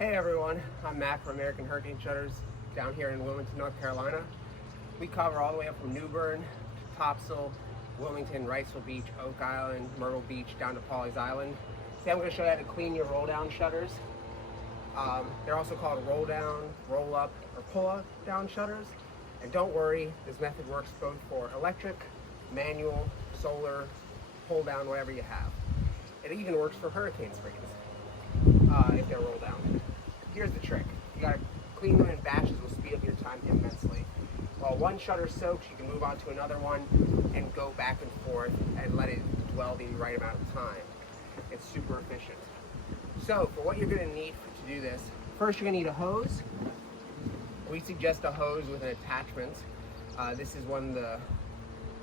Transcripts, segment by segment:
Hey everyone, I'm Matt from American Hurricane Shutters down here in Wilmington, North Carolina. We cover all the way up from New Bern to Topsail, Wilmington, Wrightsville Beach, Oak Island, Myrtle Beach, down to Pawleys Island. Today I'm going to show you how to clean your roll down shutters. They're also called roll down, roll up, or pull down shutters. And don't worry, this method works both for electric, manual, solar, pull down, whatever you have. It even works for hurricane screens if they're rolled down. Here's the trick. You gotta clean them in batches, will speed up your time immensely. While one shutter soaks, you can move on to another one and go back and forth and let it dwell the right amount of time. It's super efficient. So for what you're gonna need to do this, first you're gonna need a hose. We suggest a hose with an attachment. This is one of the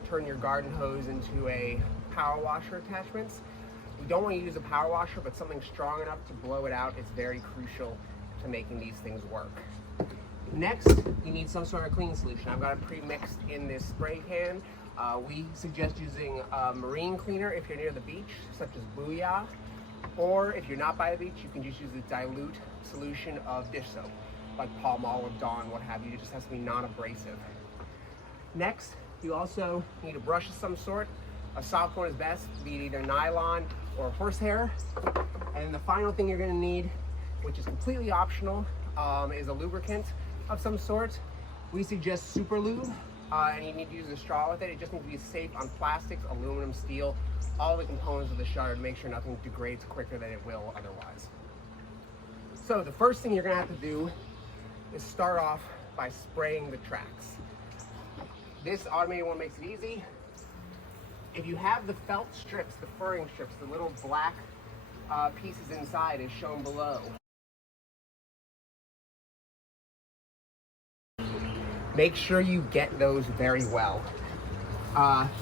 turn your garden hose into a power washer attachments. We don't want to use a power washer, but something strong enough to blow it out is very crucial to making these things work. Next, you need some sort of cleaning solution. I've got it pre-mixed in this spray can. We suggest using a marine cleaner if you're near the beach, such as Booyah. Or if you're not by the beach, you can just use a dilute solution of dish soap, like Palmolive, Dawn, what have you. It just has to be non-abrasive. Next, you also need a brush of some sort. A soft one is best, be it either nylon or horsehair. And then the final thing you're gonna need, which is completely optional, is a lubricant of some sort. We suggest Super Lube, and you need to use a straw with it. It just needs to be safe on plastics, aluminum, steel, all the components of the shutter to make sure nothing degrades quicker than it will otherwise. So the first thing you're gonna have to do is start off by spraying the tracks. This automated one makes it easy. If you have the felt strips, the furring strips, the little black pieces inside is shown below. Make sure you get those very well.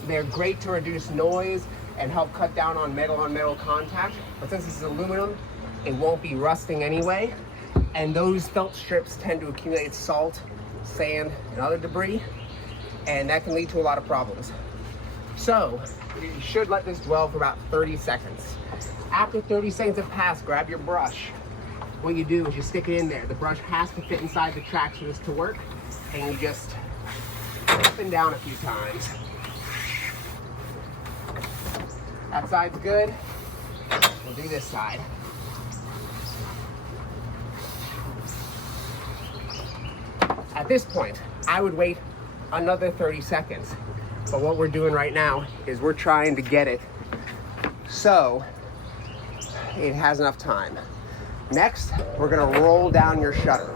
They're great to reduce noise and help cut down on metal contact, but since this is aluminum, it won't be rusting anyway. And those felt strips tend to accumulate salt, sand, and other debris, and that can lead to a lot of problems. So, you should let this dwell for about 30 seconds. After 30 seconds have passed, grab your brush. What you do is you stick it in there. The brush has to fit inside the tracks for this to work, and you just up and down a few times. That side's good. We'll do this side. At this point, I would wait another 30 seconds. But what we're doing right now is we're trying to get it so it has enough time. Next, we're gonna roll down your shutter.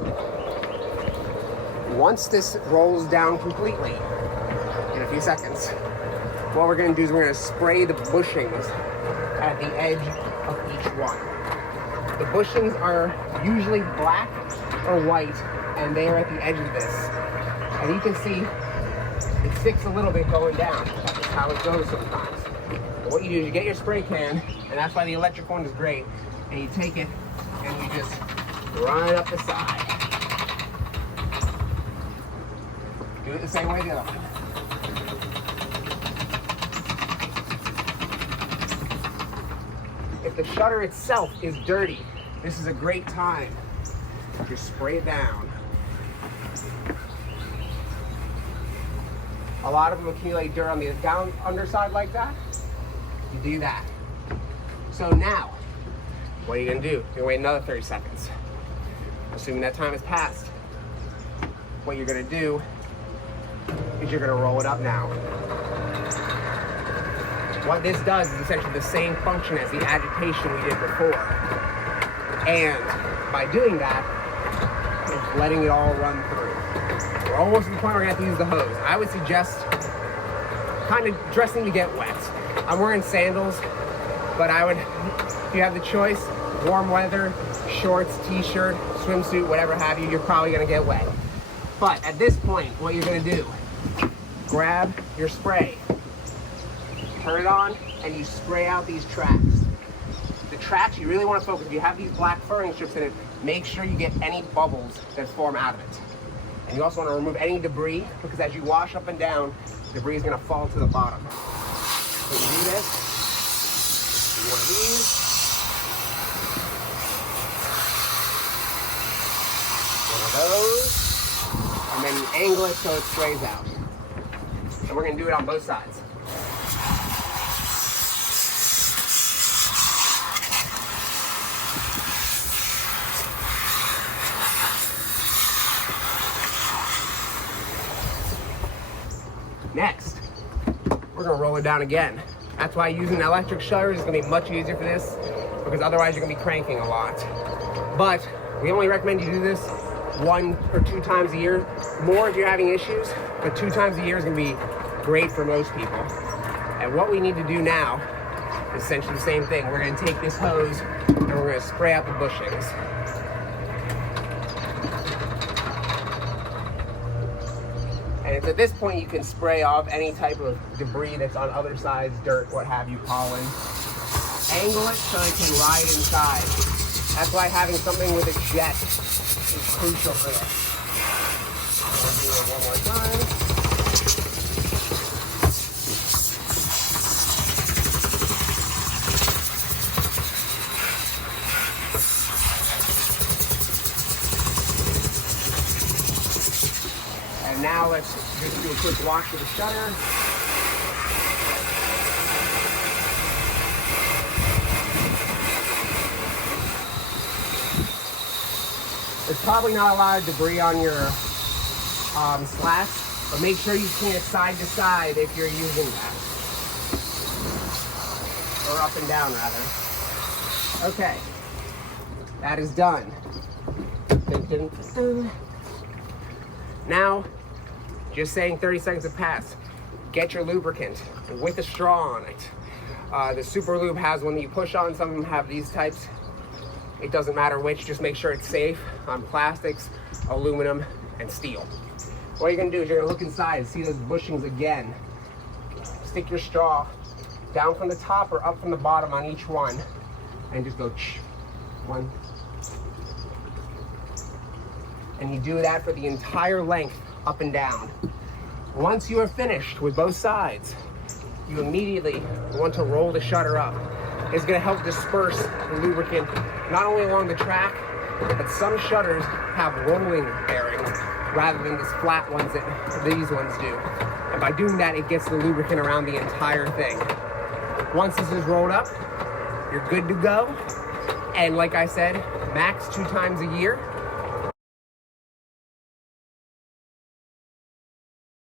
Once this rolls down completely, in a few seconds, what we're gonna do is we're gonna spray the bushings at the edge of each one. The bushings are usually black or white, and they are at the edge of this. And you can see it sticks a little bit going down. That's how it goes sometimes. But what you do is you get your spray can, and that's why the electric one is great, and you take it and you just run it up the side. Do it the same way the other one. If the shutter itself is dirty, this is a great time to spray it down. A lot of them accumulate dirt on the underside like that. You do that. So now, what are you gonna do? You're gonna wait another 30 seconds. Assuming that time has passed, what you're gonna do is you're gonna roll it up now. What this does is essentially the same function as the agitation we did before. And by doing that, it's letting it all run through. We're almost to the point where we're gonna have to use the hose. I would suggest kind of dressing to get wet. I'm wearing sandals, but I would, if you have the choice, warm weather, shorts, t-shirt, swimsuit, whatever have you, you're probably gonna get wet. But at this point, what you're gonna do, grab your spray, turn it on, and you spray out these tracks. The tracks, you really wanna focus, if you have these black furring strips in it, make sure you get any bubbles that form out of it. And you also want to remove any debris, because as you wash up and down, debris is going to fall to the bottom. So you do this, one of these, of those, and then angle it so it sprays out. And we're going to do it on both sides. Next, we're going to roll it down again. That's why using electric shutters is going to be much easier for this, because otherwise you're going to be cranking a lot. But we only recommend you do this 1 or 2 times a year. More if you're having issues, but 2 times a year is going to be great for most people. And what we need to do now is essentially the same thing. We're going to take this hose and we're going to spray out the bushings. And it's at this point you can spray off any type of debris that's on other sides, dirt, what have you, pollen. Angle it so it can ride inside. That's why having something with a jet is crucial for this. We'll do it one more time. And now let's just do a quick wash of the shutter. There's probably not a lot of debris on your slats, but make sure you clean it side to side if you're using that. Or up and down, rather. Okay, that is done. Now, just saying 30 seconds have passed. Get your lubricant with a straw on it. The Super Lube has one that you push on. Some of them have these types. It doesn't matter which, just make sure it's safe on plastics, aluminum, and steel. What you're gonna do is you're gonna look inside and see those bushings again. Stick your straw down from the top or up from the bottom on each one, and just go one. And you do that for the entire length, up and down. Once you are finished with both sides, you immediately want to roll the shutter up. It's going to help disperse the lubricant not only along the track, but some shutters have rolling bearings rather than these flat ones that these ones do. And by doing that, it gets the lubricant around the entire thing. Once this is rolled up, you're good to go. And like I said, max 2 times a year.